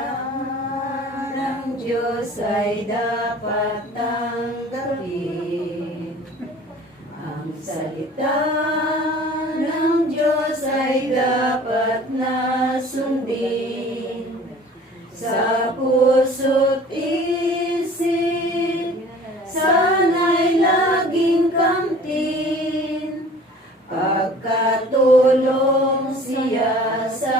ng Diyos ay dapat tanggapin. Ang salita ng Diyos ay dapat na sundin. Sa puso't isip, sana'y laging kamtin. Pagkatulong siya sa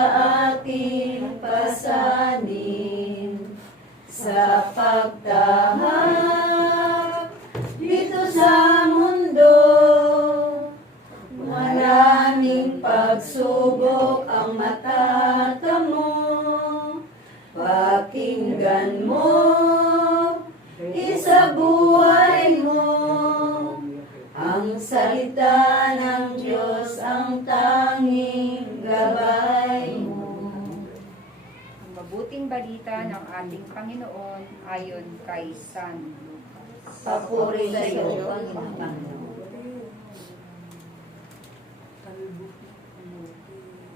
ating pasanin. Sa pagtahak dito sa mundo, maraming pagsubok ang matatamo. Pakinggan mo, isabuhay mo, ang salita ng Diyos ang tanging gabay mo. Ang mabuting balita ng ating Panginoon ayon kay San Lucas. Papuri sa iyo, Panginoon.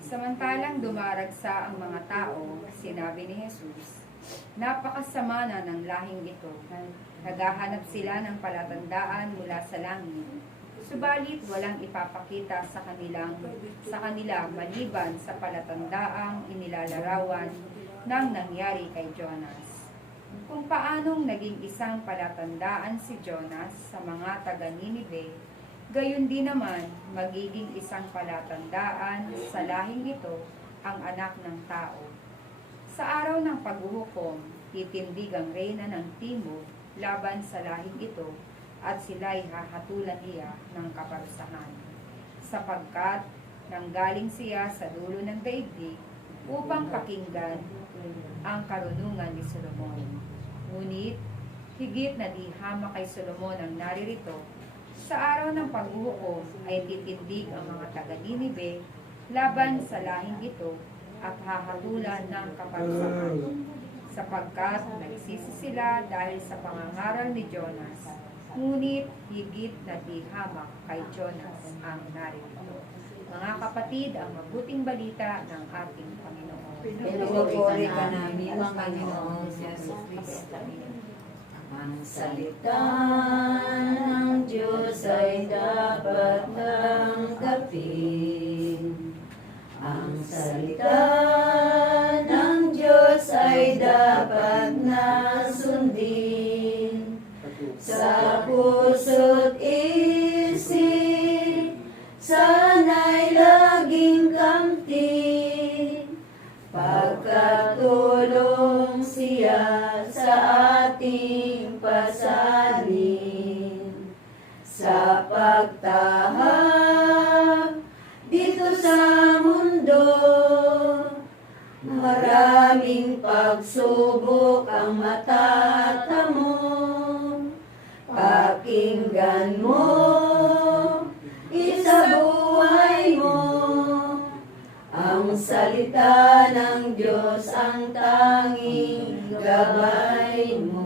Samantalang dumaragsa ang mga tao, sinabi ni Jesus, napakasama na ng lahing ito. Naghahanap sila ng palatandaan mula sa langit. Subalit walang ipapakita sa kanila maliban sa palatandaang inilalarawan ng nangyari kay Jonas. Kung paanong naging isang palatandaan si Jonas sa mga taga-Ninive, gayon din naman magiging isang palatandaan sa lahing ito ang anak ng tao. Sa araw ng paghuhukom, titindig ang reyna ng timog laban sa lahing ito at sila'y hahatulan niya ng kaparusahan. Sapagkat nanggaling siya sa dulo ng daigdig upang pakinggan ang karunungan ni Solomon. Ngunit higit na di hamak kay Solomon ang naririto, sa araw ng paghuhukom ay titindig ang mga taga-Ninive laban sa lahing ito at hahatulan ng kaparusahan. Sapagkat nagsisi sila dahil sa pangangaral ni Jonas, ngunit higit na di hamak kay Jonas ang narito. Mga kapatid, ang mabuting balita ng ating Panginoon. Pinupuri ka namin, Panginoon Jesus Cristo. Ang salita ng Diyos ay dapat tanggapin. Ang salita ng Diyos ay dapat na sundin. Sa puso't isip, sana'y laging kamtin. Pagkatulong siya sa ating pasanin. Sa pagtahak dito sa mundo, maraming pagsubok ang matatamo. Pakinggan mo, isabuhay mo, ang salita ng Diyos ang tanging gabay mo.